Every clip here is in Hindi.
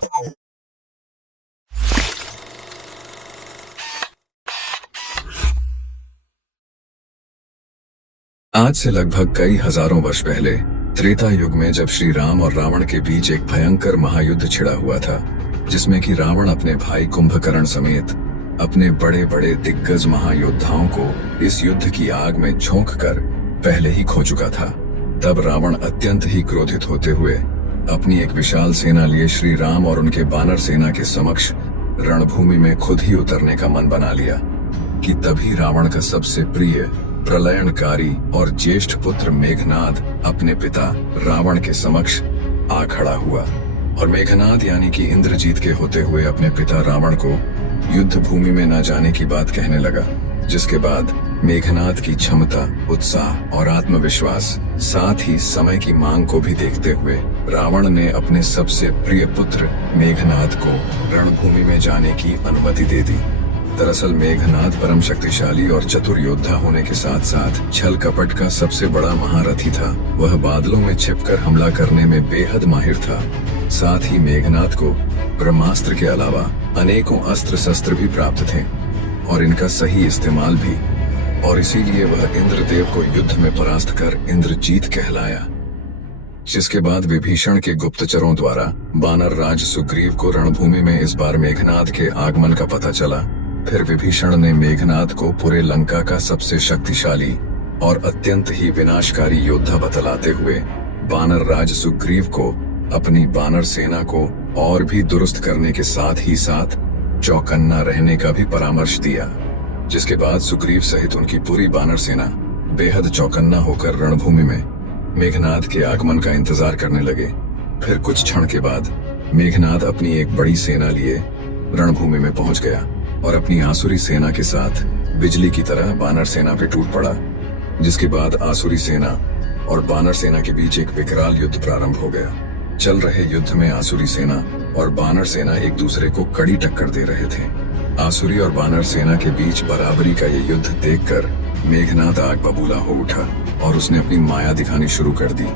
आज से लगभग कई हजारों वर्ष पहले त्रेता युग में जब श्री राम और रावण के बीच एक भयंकर महायुद्ध छिड़ा हुआ था, जिसमें कि रावण अपने भाई कुंभकर्ण समेत अपने बड़े बड़े दिग्गज महायोद्धाओं को इस युद्ध की आग में झोंक कर पहले ही खो चुका था। तब रावण अत्यंत ही क्रोधित होते हुए अपनी एक विशाल सेना लिए श्री राम और उनके बानर सेना के समक्ष रणभूमि में खुद ही उतरने का मन बना लिया कि तभी रावण का सबसे प्रिय प्रलयनकारी और ज्येष्ठ पुत्र मेघनाद अपने पिता रावण के समक्ष आ खड़ा हुआ और मेघनाद यानी कि इंद्रजीत के होते हुए अपने पिता रावण को युद्ध भूमि में न जाने की बात कहने लगा, जिसके बाद मेघनाद की क्षमता, उत्साह और आत्मविश्वास, साथ ही समय की मांग को भी देखते हुए रावण ने अपने सबसे प्रिय पुत्र मेघनाद को रणभूमि में जाने की अनुमति दे दी। दरअसल मेघनाद परम शक्तिशाली और चतुर योद्धा होने के साथ साथ छल कपट का सबसे बड़ा महारथी था। वह बादलों में छिपकर हमला करने में बेहद माहिर था। साथ ही मेघनाद को ब्रह्मास्त्र के अलावा अनेकों अस्त्र शस्त्र भी प्राप्त थे और इनका सही इस्तेमाल भी, और इसीलिए वह इंद्रदेव को युद्ध में परास्त कर इंद्रजीत कहलाया। जिसके बाद विभीषण के गुप्तचरों द्वारा बानर राज सुग्रीव को रणभूमि में इस बार मेघनाद के आगमन का पता चला। फिर विभीषण ने मेघनाद को पूरे लंका का सबसे शक्तिशाली और अत्यंत ही विनाशकारी योद्धा बतलाते हुए बानर राज सुग्रीव को अपनी बानर सेना को और भी दुरुस्त करने के साथ ही साथ चौकन्ना रहने का भी परामर्श दिया। जिसके बाद सुग्रीव सहित उनकी पूरी बानर सेना बेहद चौकन्ना होकर रणभूमि में मेघनाद के आगमन का इंतजार करने लगे। फिर कुछ क्षण के बाद मेघनाद अपनी एक बड़ी सेना लिए रणभूमि में पहुंच गया और अपनी आसुरी सेना के साथ बिजली की तरह बानर सेना पे टूट पड़ा। जिसके बाद आसुरी सेना और बानर सेना के बीच एक विकराल युद्ध प्रारंभ हो गया। चल रहे युद्ध में आसुरी सेना और बानर सेना एक दूसरे को कड़ी टक्कर दे रहे थे। आसुरी और बानर सेना के बीच बराबरी का ये युद्ध देखकर मेघनाद आग बबूला हो उठा और उसने अपनी माया दिखानी शुरू कर दी।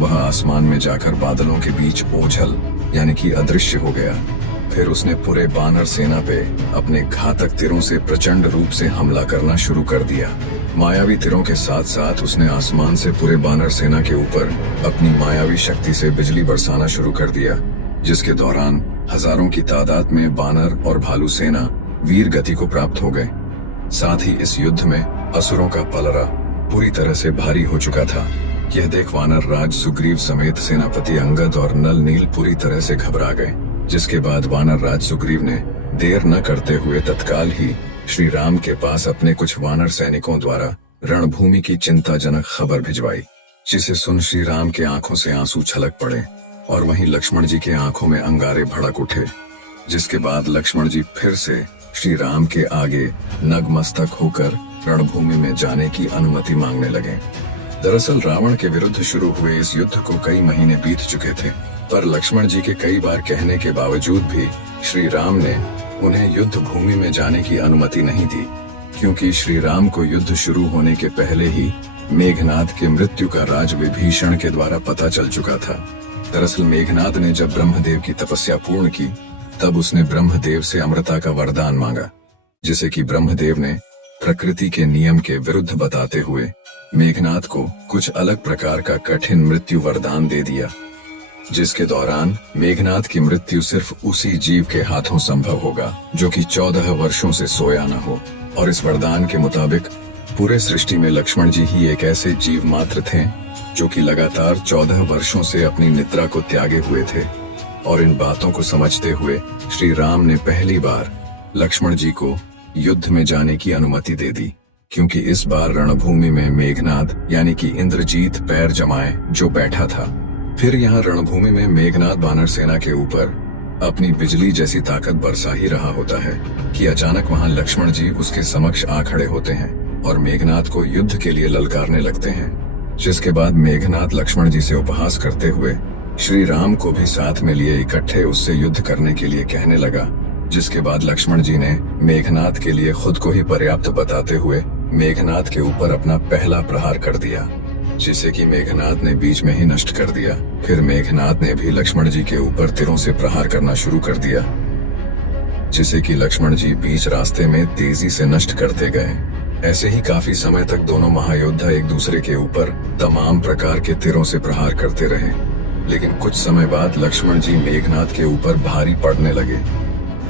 वह आसमान में जाकर बादलों के बीच ओझल यानी कि अदृश्य हो गया। फिर उसने पूरे बानर सेना पे अपने घातक तीरों से प्रचंड रूप से हमला करना शुरू कर दिया। मायावी तीरों के साथ साथ उसने आसमान से पूरे बानर सेना के ऊपर अपनी मायावी शक्ति से बिजली बरसाना शुरू कर दिया, जिसके दौरान हजारों की तादाद में बानर और भालू सेना वीर गति को प्राप्त हो गए। साथ ही इस युद्ध में असुरों का पलड़ा पूरी तरह से भारी हो चुका था। यह देख वानर राज सुग्रीव समेत सेनापति अंगद और नल नील पूरी तरह से घबरा गए। जिसके बाद वानर राज सुग्रीव ने देर न करते हुए तत्काल ही श्री राम के पास अपने कुछ वानर सैनिकों द्वारा रणभूमि की चिंताजनक खबर भिजवाई, जिसे सुन श्री राम के आंखों से आंसू छलक पड़े और वहीं लक्ष्मण जी के आंखों में अंगारे भड़क उठे। जिसके बाद लक्ष्मण जी फिर से श्री राम के आगे नतमस्तक होकर रणभूमि में जाने की अनुमति मांगने लगे। दरअसल रावण के विरुद्ध शुरू हुए इस युद्ध को कई महीने बीत चुके थे, पर लक्ष्मण जी के कई बार कहने के बावजूद भी श्री राम ने उन्हें युद्ध भूमि में जाने की अनुमति नहीं दी, क्योंकि श्री राम को युद्ध शुरू होने के पहले ही मेघनाद के मृत्यु का राज विभीषण के द्वारा पता चल चुका था। दरअसल मेघनाद ने जब ब्रह्मदेव की तपस्या पूर्ण की, तब उसने ब्रह्मदेव से अमृता का वरदान मांगा, जिसे कि ब्रह्मदेव ने प्रकृति के नियम के विरुद्ध बताते हुए मेघनाद को कुछ अलग प्रकार का कठिन मृत्यु वरदान दे दिया, जिसके दौरान मेघनाद की मृत्यु सिर्फ उसी जीव के हाथों संभव होगा जो कि 14 वर्षों से सोया न हो। और इस वरदान के मुताबिक पूरे सृष्टि में लक्ष्मण जी ही एक ऐसे जीव मात्र थे जो कि लगातार 14 वर्षों से अपनी निद्रा को त्यागे हुए थे। और इन बातों को समझते हुए श्री राम ने पहली बार लक्ष्मण जी को युद्ध में जाने की अनुमति दे दी, क्योंकि इस बार रणभूमि में मेघनाद यानी कि इंद्रजीत पैर जमाए जो बैठा था। फिर यहाँ रणभूमि में मेघनाद बानर सेना के ऊपर अपनी बिजली जैसी ताकत बरसा ही रहा होता है कि अचानक वहाँ लक्ष्मण जी उसके समक्ष आ खड़े होते हैं और मेघनाद को युद्ध के लिए ललकारने लगते हैं। जिसके बाद मेघनाद लक्ष्मण जी से उपहास करते हुए श्री राम को भी साथ में लिए इकट्ठे उससे युद्ध करने के लिए कहने लगा। जिसके बाद लक्ष्मण जी ने मेघनाद के लिए खुद को ही पर्याप्त बताते हुए मेघनाद के ऊपर अपना पहला प्रहार कर दिया। जिसे कि मेघनाद ने बीच में ही नष्ट कर दिया। फिर मेघनाद ने भी लक्ष्मण जी के ऊपर तीरों से प्रहार करना शुरू कर दिया, जिसे कि लक्ष्मण जी बीच रास्ते में तेजी से नष्ट करते गए। ऐसे ही काफी समय तक दोनों महायोद्धा एक दूसरे के ऊपर तमाम प्रकार के तीरों से प्रहार करते रहे। लेकिन कुछ समय बाद लक्ष्मण जी मेघनाद के ऊपर भारी पड़ने लगे,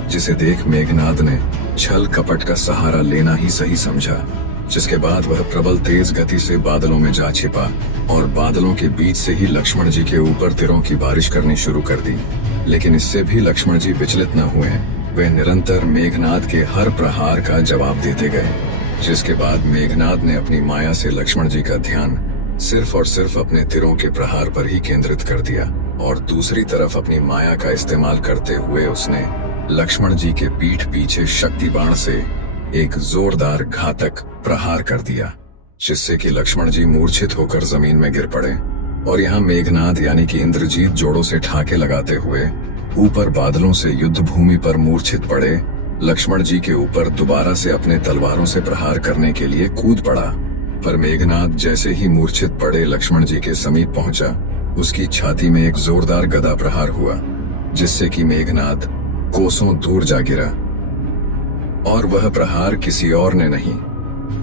जिसे देख मेघनाद ने छल कपट का सहारा लेना ही सही समझा। जिसके बाद वह प्रबल तेज गति से बादलों में जा छिपा और बादलों के बीच से ही लक्ष्मण जी के ऊपर तीरों की बारिश करनी शुरू कर दी। लेकिन इससे भी लक्ष्मण जी विचलित न हुए। वे निरंतर मेघनाद के हर प्रहार का जवाब देते गए, जिसके बाद मेघनाद ने अपनी माया से लक्ष्मण जी का ध्यान सिर्फ और सिर्फ अपने तीरों के प्रहार पर ही केंद्रित कर दिया और दूसरी तरफ अपनी माया का इस्तेमाल करते हुए उसने लक्ष्मण जी के पीठ पीछे शक्ति बाण से एक जोरदार घातक प्रहार कर दिया, जिससे कि लक्ष्मण जी मूर्छित होकर जमीन में गिर पड़े। और यहाँ मेघनाद यानी कि इंद्रजीत जोड़ों से ठाके लगाते हुए ऊपर बादलों से युद्ध भूमि पर मूर्छित पड़े लक्ष्मण जी के ऊपर दोबारा से अपने तलवारों से प्रहार करने के लिए कूद पड़ा। पर मेघनाद जैसे ही मूर्छित पड़े लक्ष्मण जी के समीप पहुंचा, उसकी छाती में एक जोरदार गदा प्रहार हुआ, जिससे कि मेघनाद कोसों दूर जा गिरा। और वह प्रहार किसी और ने नहीं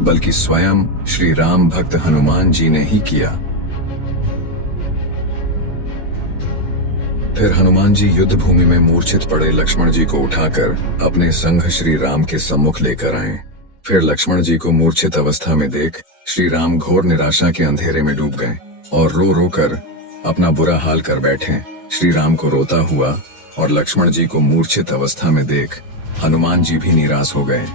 बल्कि स्वयं श्री राम भक्त हनुमान जी ने ही किया। फिर हनुमान जी युद्ध भूमि में मूर्छित पड़े लक्ष्मण जी को उठाकर अपने संग श्री राम के सम्मुख लेकर आए। फिर लक्ष्मण जी को मूर्छित अवस्था में देख श्री राम घोर निराशा के अंधेरे में डूब गए और रो रो कर अपना बुरा हाल कर बैठे। श्री राम को रोता हुआ और लक्ष्मण जी को मूर्छित अवस्था में देख हनुमान जी भी निराश हो गए।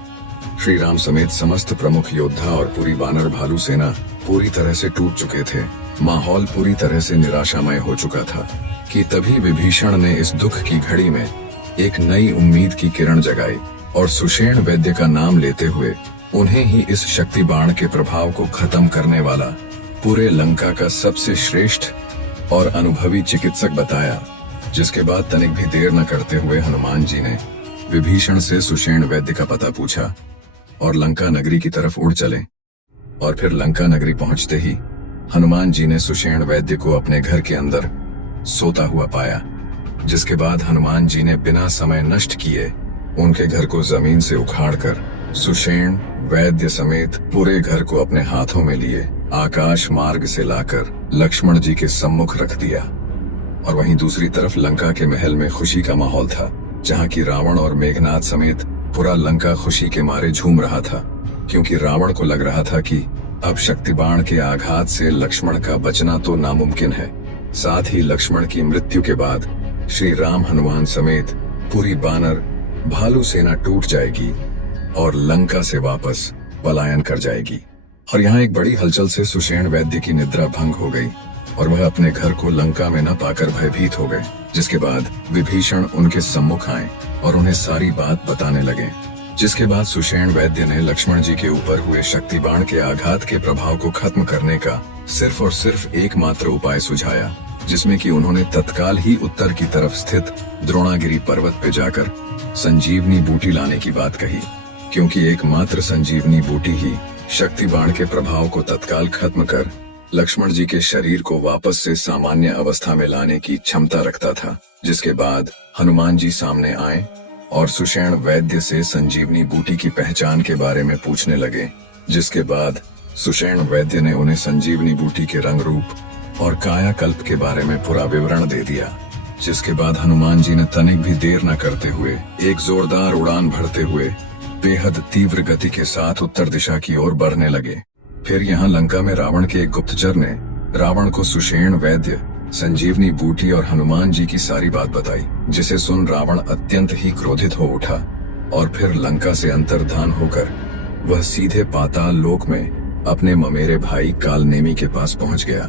श्री राम समेत समस्त प्रमुख योद्धा और पूरी वानर भालू सेना पूरी तरह से टूट चुके थे। माहौल पूरी तरह से निराशामय हो चुका था कि तभी विभीषण ने इस दुख की घड़ी में एक नई उम्मीद की किरण जगाई और सुषेण वैद्य का नाम लेते हुए उन्हें ही इस शक्ति बाण के प्रभाव को खत्म करने वाला पूरे लंका का सबसे श्रेष्ठ और अनुभवी चिकित्सक बताया। जिसके बाद तनिक भी देर न करते हुए हनुमान जी ने विभीषण से सुषेण वैद्य का पता पूछा और लंका नगरी की तरफ उड़ चले। और फिर लंका नगरी पहुंचते ही हनुमान जी ने सुषेण वैद्य को अपने घर के अंदर सोता हुआ पाया। जिसके बाद हनुमान जी ने बिना समय नष्ट किए उनके घर को जमीन से उखाड़कर सुषेण वैद्य समेत पूरे घर को अपने हाथों में लिए आकाश मार्ग से लाकर लक्ष्मण जी के सम्मुख रख दिया। और वहीं दूसरी तरफ लंका के महल में खुशी का माहौल था, जहाँ की रावण और मेघनाद समेत पूरा लंका खुशी के मारे झूम रहा था, क्योंकि रावण को लग रहा था कि अब शक्ति बाण के आघात से लक्ष्मण का बचना तो नामुमकिन है। साथ ही लक्ष्मण की मृत्यु के बाद श्री राम हनुमान समेत पूरी वानर भालू सेना टूट जाएगी और लंका से वापस पलायन कर जाएगी। और यहाँ एक बड़ी हलचल से सुषेण वैद्य की निद्रा भंग हो गई और वह अपने घर को लंका में न पाकर भयभीत हो गए। जिसके बाद विभीषण उनके सम्मुख आए और उन्हें सारी बात बताने लगे। जिसके बाद सुषेण वैद्य ने लक्ष्मण जी के ऊपर हुए शक्ति बाण के आघात के प्रभाव को खत्म करने का सिर्फ और सिर्फ एकमात्र उपाय सुझाया, जिसमें कि उन्होंने तत्काल ही उत्तर की तरफ स्थित द्रोणागिरी पर्वत पे जाकर संजीवनी बूटी लाने की बात कही, क्योंकि एकमात्र संजीवनी बूटी ही शक्ति बाण के प्रभाव को तत्काल खत्म कर लक्ष्मण जी के शरीर को वापस से सामान्य अवस्था में लाने की क्षमता रखता था। जिसके बाद हनुमान जी सामने आए और सुषेण वैद्य से संजीवनी बूटी की पहचान के बारे में पूछने लगे। जिसके बाद सुषेण वैद्य ने उन्हें संजीवनी बूटी के रंग रूप और कायाकल्प के बारे में पूरा विवरण दे दिया। जिसके बाद हनुमान जी ने तनिक भी देर न करते हुए एक जोरदार उड़ान भरते हुए बेहद तीव्र गति के साथ उत्तर दिशा की ओर बढ़ने लगे। फिर यहाँ लंका में रावण के एक गुप्तचर ने रावण को सुषेण वैद्य, संजीवनी बूटी और हनुमान जी की सारी बात बताई, जिसे सुन रावण अत्यंत ही क्रोधित हो उठा और फिर लंका से अंतर्धान होकर वह सीधे पाताल लोक में अपने ममेरे भाई कालनेमी के पास पहुंच गया।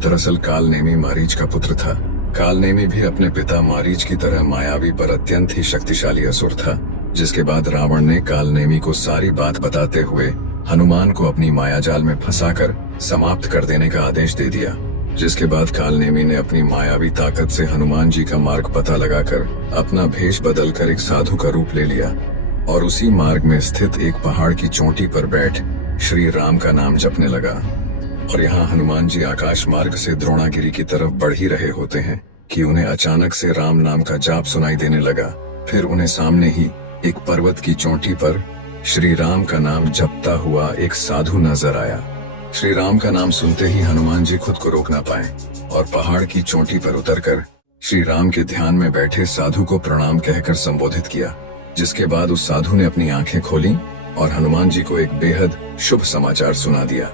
दरअसल कालनेमी मारीच का पुत्र था। कालनेमी भी अपने पिता मारीच की तरह मायावी पर अत्यंत ही शक्तिशाली असुर था। जिसके बाद रावण ने कालनेमी को सारी बात बताते हुए हनुमान को अपनी मायाजाल में फंसाकर समाप्त कर देने का आदेश दे दिया। जिसके बाद कालनेमी ने अपनी मायावी ताकत से हनुमान जी का मार्ग पता लगाकर अपना भेष बदलकर एक साधु का रूप ले लिया और उसी मार्ग में स्थित एक पहाड़ की चोटी पर बैठ श्री राम का नाम जपने लगा। और यहाँ हनुमान जी आकाश मार्ग से द्रोणागिरी की तरफ बढ़ ही रहे होते हैं कि उन्हें अचानक से राम नाम का जाप सुनाई देने लगा। फिर उन्हें सामने ही एक पर्वत की चोटी पर श्री राम का नाम जपता हुआ एक साधु नजर आया। श्री राम का नाम सुनते ही हनुमान जी खुद को रोक ना पाए और पहाड़ की चोटी पर उतरकर श्री राम के ध्यान में बैठे साधु को प्रणाम कहकर संबोधित किया। जिसके बाद उस साधु ने अपनी आंखें खोली और हनुमान जी को एक बेहद शुभ समाचार सुना दिया।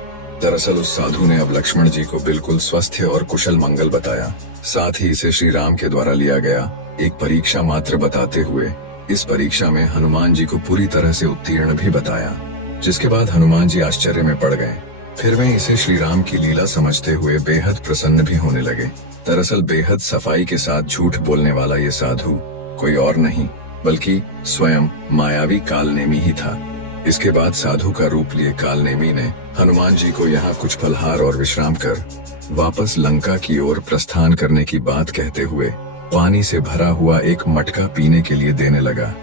दरअसल उस साधु ने अब लक्ष्मण जी को बिल्कुल स्वस्थ और कुशल मंगल बताया। साथ ही इसे श्री राम के द्वारा लिया गया एक परीक्षा मात्र बताते हुए इस परीक्षा में हनुमान जी को पूरी तरह से उत्तीर्ण भी बताया। जिसके बाद हनुमान जी आश्चर्य में पड़ गए। फिर वे इसे श्री राम की लीला समझते हुए बेहद प्रसन्न भी होने लगे। दरअसल बेहद सफाई के साथ झूठ बोलने वाला ये साधु कोई और नहीं बल्कि स्वयं मायावी कालनेमी ही था। इसके बाद साधु का रूप लिए कालनेमी ने हनुमान जी को यहाँ कुछ फलहार और विश्राम कर वापस लंका की ओर प्रस्थान करने की बात कहते हुए पानी से भरा हुआ एक मटका पीने के लिए देने लगा,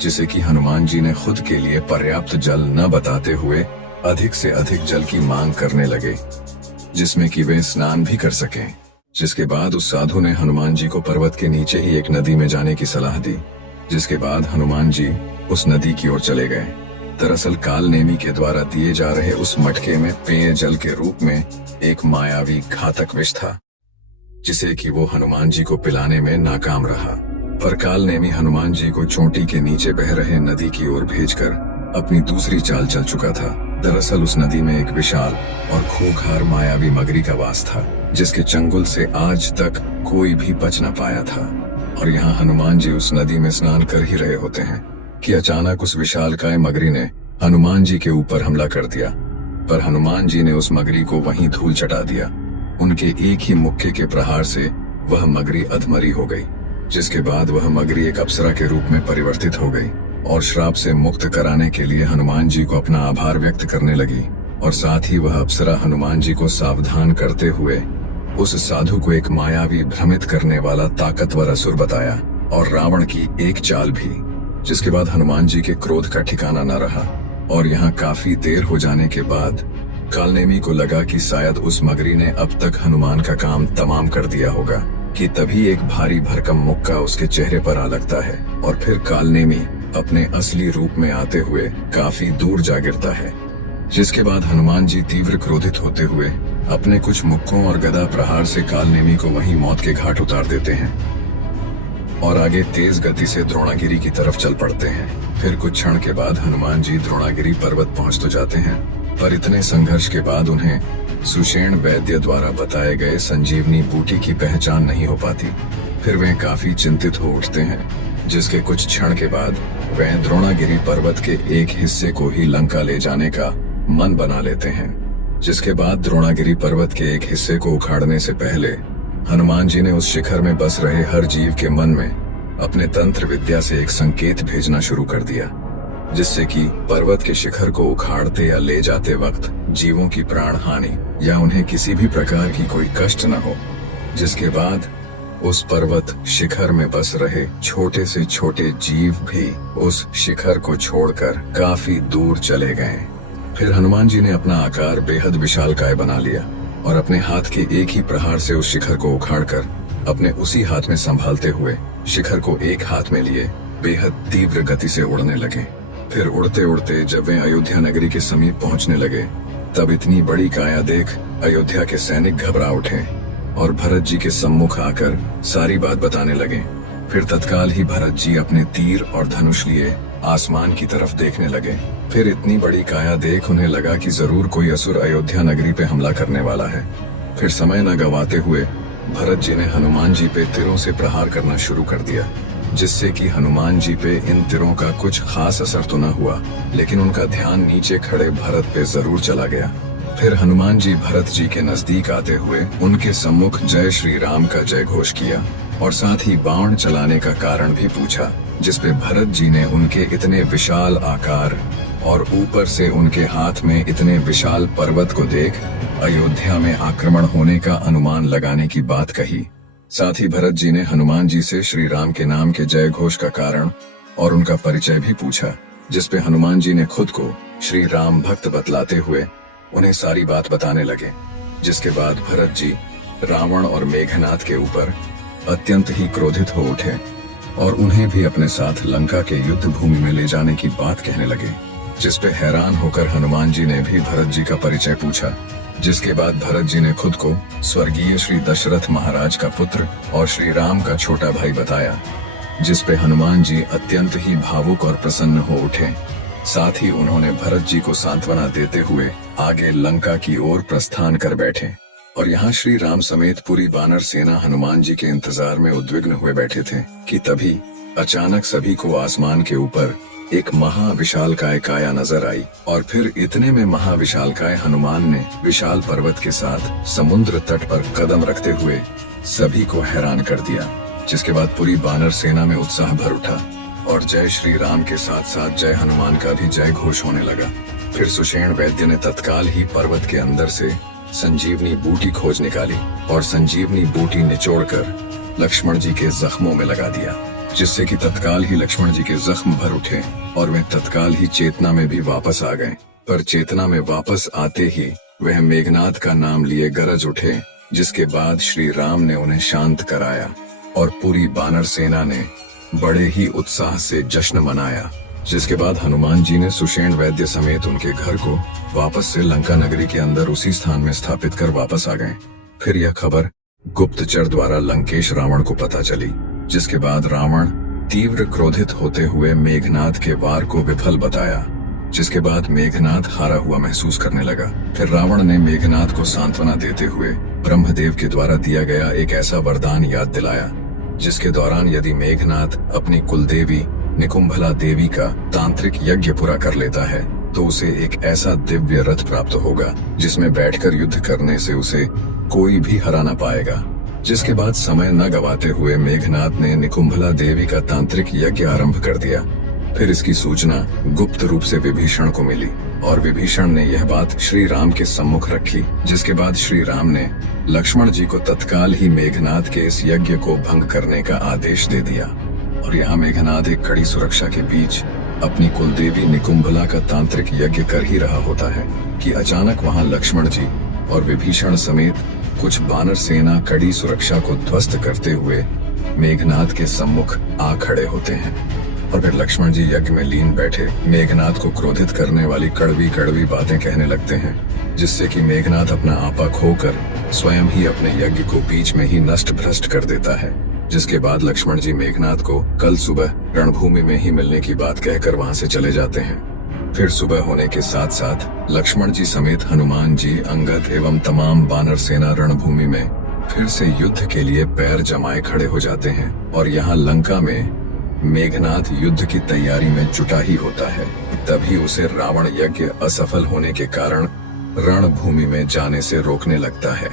जिसे कि हनुमान जी ने खुद के लिए पर्याप्त जल न बताते हुए अधिक से अधिक जल की मांग करने लगे, जिसमें कि वे स्नान भी कर सकें। जिसके बाद उस साधु ने हनुमान जी को पर्वत के नीचे ही एक नदी में जाने की सलाह दी। जिसके बाद हनुमान जी उस नदी की ओर चले गए। दरअसल कालनेमी के द्वारा दिए जा रहे उस मटके में पेय जल के रूप में एक मायावी घातक विष था, जिसे कि वो हनुमान जी को पिलाने में नाकाम रहा। पर कालनेमी हनुमान जी को चोटी के नीचे बह रहे नदी की ओर भेजकर अपनी दूसरी चाल चल चुका था। दरअसल उस नदी में एक विशाल और खूंखार मायावी मगरी का वास था, जिसके चंगुल से आज तक कोई भी बच न पाया था। और यहाँ हनुमान जी उस नदी में स्नान कर ही रहे होते हैं कि अचानक उस विशालकाय मगरी ने हनुमान जी के ऊपर हमला कर दिया। पर हनुमान जी ने उस मगरी को वहीं धूल चटा दिया। उनके एक ही मुक्के के प्रहार से वह मगरी अधमरी हो गई। जिसके बाद वह मगरी एक अप्सरा के रूप में परिवर्तित हो गई और श्राप से मुक्त कराने के लिए हनुमान जी को अपना आभार व्यक्त करने लगी। और साथ ही वह अप्सरा हनुमान जी को सावधान करते हुए उस साधु को एक मायावी भ्रमित करने वाला ताकतवर असुर बताया और रावण की एक चाल भी। जिसके बाद हनुमान जी के क्रोध का ठिकाना न रहा और यहाँ काफी देर हो जाने के बाद कालनेमी को लगा कि शायद उस मगरी ने अब तक हनुमान का काम तमाम कर दिया होगा कि तभी एक भारी भरकम मुक्का उसके चेहरे पर आ लगता है और फिर कालनेमी अपने असली रूप में आते हुए काफी दूर जा गिरता है। जिसके बाद हनुमान जी तीव्र क्रोधित होते हुए अपने कुछ मुक्कों और गदा प्रहार से कालनेमी को वहीं मौत के घाट उतार देते हैं और आगे तेज गति से द्रोणागिरी की तरफ चल पड़ते हैं। फिर कुछ क्षण के बाद हनुमान जी द्रोणागिरी पर्वत पहुंच तो जाते हैं, पर इतने संघर्ष के बाद उन्हें सुषेण वैद्य द्वारा बताए गए संजीवनी बूटी की पहचान नहीं हो पाती। फिर वे काफी चिंतित हो उठते हैं। जिसके कुछ क्षण के बाद वे द्रोणागिरी पर्वत के एक हिस्से को ही लंका ले जाने का मन बना लेते हैं। जिसके बाद द्रोणागिरी पर्वत के एक हिस्से को उखाड़ने से पहले हनुमान जी ने उस शिखर में बस रहे हर जीव के मन में अपने तंत्र विद्या से एक संकेत भेजना शुरू कर दिया, जिससे कि पर्वत के शिखर को उखाड़ते या ले जाते वक्त जीवों की प्राण हानि या उन्हें किसी भी प्रकार की कोई कष्ट न हो। जिसके बाद उस पर्वत शिखर में बस रहे छोटे से छोटे जीव भी उस शिखर को छोड़कर काफी दूर चले गए। फिर हनुमान जी ने अपना आकार बेहद विशालकाय बना लिया और अपने हाथ के एक ही प्रहार से उस शिखर को उखाड़कर अपने उसी हाथ में संभालते हुए शिखर को एक हाथ में लिए बेहद तीव्र गति से उड़ने लगे। फिर उड़ते उड़ते जब वे अयोध्या नगरी के समीप पहुंचने लगे, तब इतनी बड़ी काया देख अयोध्या के सैनिक घबरा उठे और भरत जी के सम्मुख आकर सारी बात बताने लगे। फिर तत्काल ही भरत जी अपने तीर और धनुष लिए आसमान की तरफ देखने लगे। फिर इतनी बड़ी काया देख उन्हें लगा कि जरूर कोई असुर अयोध्या नगरी पे हमला करने वाला है। फिर समय न गवाते हुए भरत जी ने हनुमान जी पे तीरों से प्रहार करना शुरू कर दिया, जिससे कि हनुमान जी पे इन तीरों का कुछ खास असर तो न हुआ, लेकिन उनका ध्यान नीचे खड़े भरत पे जरूर चला गया। फिर हनुमान जी भरत जी के नजदीक आते हुए उनके सम्मुख जय श्री राम का जय घोष किया और साथ ही बाण चलाने का कारण भी पूछा, जिसपे भरत जी ने उनके इतने विशाल आकार और ऊपर से उनके हाथ में इतने विशाल पर्वत को देख अयोध्या में आक्रमण होने का अनुमान लगाने की बात कही। साथ ही भरत जी ने हनुमान जी से श्री राम के नाम के जय घोष का कारण और उनका परिचय भी पूछा, जिसपे हनुमान जी ने खुद को श्री राम भक्त बतलाते हुए उन्हें सारी बात बताने लगे। जिसके बाद भरत जी रावण और मेघनाद के ऊपर अत्यंत ही क्रोधित हो उठे और उन्हें भी अपने साथ लंका के युद्ध भूमि में ले जाने की बात कहने लगे। जिस पे हैरान होकर हनुमान जी ने भी भरत जी का परिचय पूछा। जिसके बाद भरत जी ने खुद को स्वर्गीय श्री दशरथ महाराज का पुत्र और श्री राम का छोटा भाई बताया। जिस पे हनुमान जी अत्यंत ही भावुक और प्रसन्न हो उठे। साथ ही उन्होंने भरत जी को सांत्वना देते हुए आगे लंका की ओर प्रस्थान कर बैठे। और यहाँ श्री राम समेत पूरी वानर सेना हनुमान जी के इंतजार में उद्विग्न हुए बैठे थे कि तभी अचानक सभी को आसमान के ऊपर एक महाविशालकाय काया नजर आई। और फिर इतने में महाविशालकाय हनुमान ने विशाल पर्वत के साथ समुद्र तट पर कदम रखते हुए सभी को हैरान कर दिया। जिसके बाद पूरी वानर सेना में उत्साह भर उठा और जय श्री राम के साथ साथ जय हनुमान का भी जय घोष होने लगा। फिर सुषेण वैद्य ने तत्काल ही पर्वत के अंदर से संजीवनी बूटी खोज निकाली और संजीवनी बूटी निचोड़कर लक्ष्मण जी के जख्मों में लगा दिया। जिससे कि तत्काल ही लक्ष्मण जी के जख्म भर उठे और वे तत्काल ही चेतना में भी वापस आ गए। पर चेतना में वापस आते ही वह मेघनाद का नाम लिए गरज उठे। जिसके बाद श्री राम ने उन्हें शांत कराया और पूरी वानर सेना ने बड़े ही उत्साह से जश्न मनाया। जिसके बाद हनुमान जी ने सुषेण वैद्य समेत उनके घर को वापस से लंका नगरी के अंदर उसी स्थान में स्थापित कर वापस आ गए। फिर यह खबर गुप्तचर द्वारा लंकेश रावण को पता चली। जिसके बाद रावण तीव्र क्रोधित होते हुए मेघनाद के वार को विफल बताया। जिसके बाद मेघनाद हारा हुआ महसूस करने लगा। फिर रावण ने मेघनाद को सांत्वना देते हुए ब्रह्मदेव के द्वारा दिया गया एक ऐसा वरदान याद दिलाया जिसके दौरान यदि मेघनाद अपनी कुलदेवी निकुंभला देवी का तांत्रिक यज्ञ पूरा कर लेता है तो उसे एक ऐसा दिव्य रथ प्राप्त होगा जिसमें बैठकर युद्ध करने से उसे कोई भी हरा ना पाएगा। जिसके बाद समय न गवाते हुए मेघनाद ने निकुंभला देवी का तांत्रिक यज्ञ आरंभ कर दिया। फिर इसकी सूचना गुप्त रूप से विभीषण को मिली और विभीषण ने यह बात श्री राम के सम्मुख रखी। जिसके बाद श्री राम ने लक्ष्मण जी को तत्काल ही मेघनाद के इस यज्ञ को भंग करने का आदेश दे दिया। और यहाँ मेघनाद एक कड़ी सुरक्षा के बीच अपनी कुलदेवी निकुंभला का तांत्रिक यज्ञ कर ही रहा होता है कि अचानक वहाँ लक्ष्मण जी और विभीषण समेत कुछ वानर सेना कड़ी सुरक्षा को ध्वस्त करते हुए मेघनाद के सम्मुख आ खड़े होते हैं। और फिर लक्ष्मण जी यज्ञ में लीन बैठे मेघनाद को क्रोधित करने वाली कड़वी कड़वी बातें कहने लगते हैं। जिससे कि मेघनाद अपना आपा खोकर स्वयं ही अपने यज्ञ को बीच में ही नष्ट भ्रष्ट कर देता है। जिसके बाद लक्ष्मण जी मेघनाद को कल सुबह रणभूमि में ही मिलने की बात कहकर वहां से चले जाते हैं। फिर सुबह होने के साथ साथ लक्ष्मण जी समेत हनुमान जी, अंगद एवं तमाम वानर सेना रणभूमि में फिर से युद्ध के लिए पैर जमाए खड़े हो जाते हैं। और यहाँ लंका में मेघनाद युद्ध की तैयारी में जुटा ही होता है। तभी उसे रावण यज्ञ असफल होने के कारण रणभूमि में जाने से रोकने लगता है।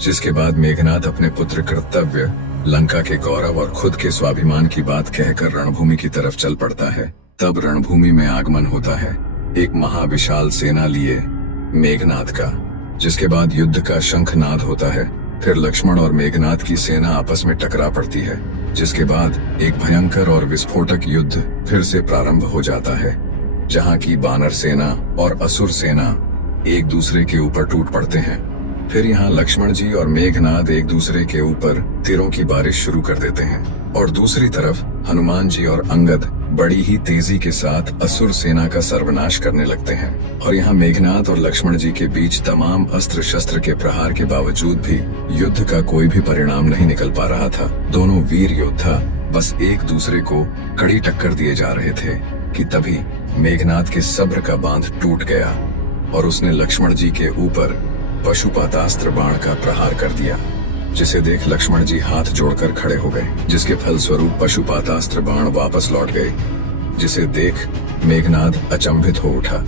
जिसके बाद मेघनाद अपने पुत्र कर्तव्य, लंका के गौरव और खुद के स्वाभिमान की बात कहकर रणभूमि की तरफ चल पड़ता है। तब रणभूमि में आगमन होता है एक महाविशाल सेना लिए मेघनाद का। जिसके बाद युद्ध का शंखनाद होता है। फिर लक्ष्मण और मेघनाद की सेना आपस में टकरा पड़ती है। जिसके बाद एक भयंकर और विस्फोटक युद्ध फिर से प्रारंभ हो जाता है जहाँ की वानर सेना और असुर सेना एक दूसरे के ऊपर टूट पड़ते हैं। फिर यहाँ लक्ष्मण जी और मेघनाद एक दूसरे के ऊपर तीरों की बारिश शुरू कर देते हैं और दूसरी तरफ हनुमान जी और अंगद बड़ी ही तेजी के साथ असुर सेना का सर्वनाश करने लगते हैं। और यहाँ मेघनाद और लक्ष्मण जी के बीच तमाम अस्त्र शस्त्र के प्रहार के बावजूद भी युद्ध का कोई भी परिणाम नहीं निकल पा रहा था। दोनों वीर योद्धा बस एक दूसरे को कड़ी टक्कर दिए जा रहे थे कि तभी मेघनाद के सब्र का बांध टूट गया और उसने लक्ष्मण जी के ऊपर पशुपातास्त्र बाण का प्रहार कर दिया। जिसे देख लक्ष्मण जी हाथ जोड़कर खड़े हो गए। जिसके फलस्वरूप पशुपातास्त्र बाण वापस लौट गए। जिसे देख मेघनाद अचंभित हो उठा।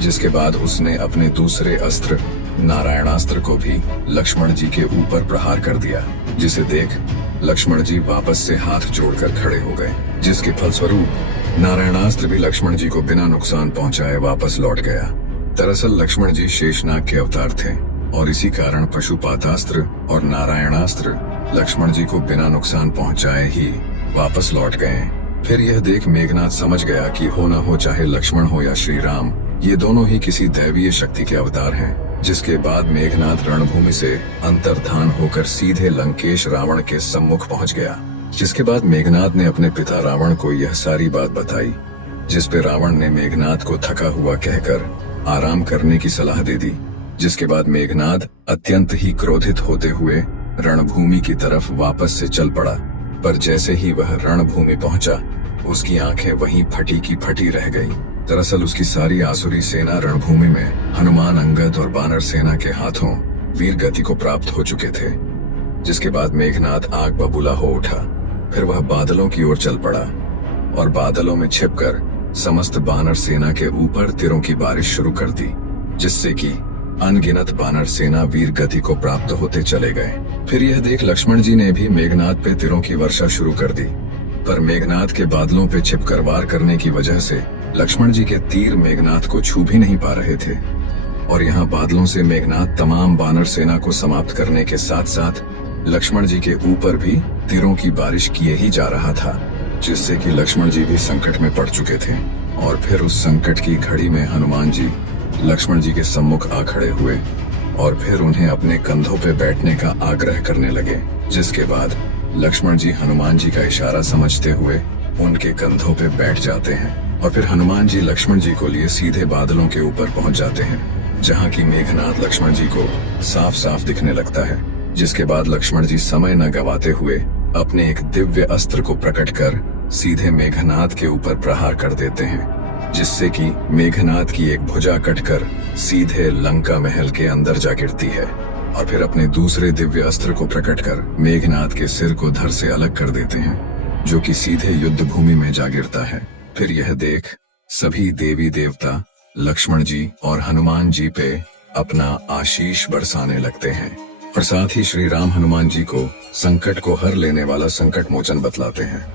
जिसके बाद उसने अपने दूसरे अस्त्र नारायणास्त्र को भी लक्ष्मण जी के ऊपर प्रहार कर दिया। जिसे देख लक्ष्मण जी वापस से हाथ जोड़कर खड़े हो गए। जिसके फलस्वरूप नारायणास्त्र भी लक्ष्मण जी को बिना नुकसान पहुंचाए वापस लौट गया। दरअसल लक्ष्मण जी शेषनाग के अवतार थे और इसी कारण पशुपातास्त्र और नारायणास्त्र लक्ष्मण जी को बिना नुकसान पहुंचाए ही वापस लौट गए। फिर यह देख मेघनाद समझ गया कि हो न हो चाहे लक्ष्मण हो या श्री राम, ये दोनों ही किसी दैवीय शक्ति के अवतार हैं, जिसके बाद मेघनाद रणभूमि से अंतर्धान होकर सीधे लंकेश रावण के सम्मुख पहुंच गया। जिसके बाद मेघनाद ने अपने पिता रावण को यह सारी बात बताई, जिस पे रावण ने मेघनाद को थका हुआ कहकर आराम करने की सलाह दे दी। जिसके बाद मेघनाद अत्यंत ही क्रोधित होते हुए रणभूमि की तरफ वापस से चल पड़ा, पर जैसे ही वह रणभूमि पहुंचा, उसकी आंखें वहीं फटी की फटी रह गई। दरअसल उसकी सारी आसुरी सेना रणभूमि में हनुमान, अंगद और बानर सेना के हाथों वीर गति को प्राप्त हो चुके थे। जिसके बाद मेघनाद आग बबूला हो उठा। फिर वह बादलों की ओर चल पड़ा और बादलों में छिपकर समस्त बानर सेना के ऊपर तीरों की बारिश शुरू कर दी, जिससे कि अनगिनत बानर सेना वीर गति को प्राप्त होते चले गए। फिर यह देख लक्ष्मण जी ने भी मेघनाद पे तीरों की वर्षा शुरू कर दी, पर मेघनाद के बादलों पे छिपकर वार करने की वजह से लक्ष्मण जी के तीर मेघनाद को छू भी नहीं पा रहे थे। और यहाँ बादलों से मेघनाद तमाम बानर सेना को समाप्त करने के साथ साथ लक्ष्मण जी के ऊपर भी तीरों की बारिश किए ही जा रहा था, जिससे कि लक्ष्मण जी भी संकट में पड़ चुके थे। और फिर उस संकट की घड़ी में हनुमान जी लक्ष्मण जी के सम्मुख आ खड़े हुए और फिर उन्हें अपने कंधों पे बैठने का आग्रह करने लगे। जिसके बाद लक्ष्मण जी हनुमान जी का इशारा समझते हुए उनके कंधों पे बैठ जाते हैं और फिर हनुमान जी लक्ष्मण जी को लिए सीधे बादलों के ऊपर पहुंच जाते हैं, जहां की मेघनाद लक्ष्मण जी को साफ साफ दिखने लगता है। जिसके बाद लक्ष्मण जी समय न गवाते हुए अपने एक दिव्य अस्त्र को प्रकट कर सीधे मेघनाद के ऊपर प्रहार कर देते हैं, जिससे कि मेघनाद की एक भुजा कटकर सीधे लंका महल के अंदर जा गिरती है। और फिर अपने दूसरे दिव्य अस्त्र को प्रकट कर मेघनाद के सिर को धड़ से अलग कर देते हैं, जो कि सीधे युद्ध भूमि में जा गिरता है। फिर यह देख सभी देवी देवता लक्ष्मण जी और हनुमान जी पे अपना आशीष बरसाने लगते हैं और साथ ही श्री राम हनुमान जी को संकट को हर लेने वाला संकट मोचन बतलाते हैं।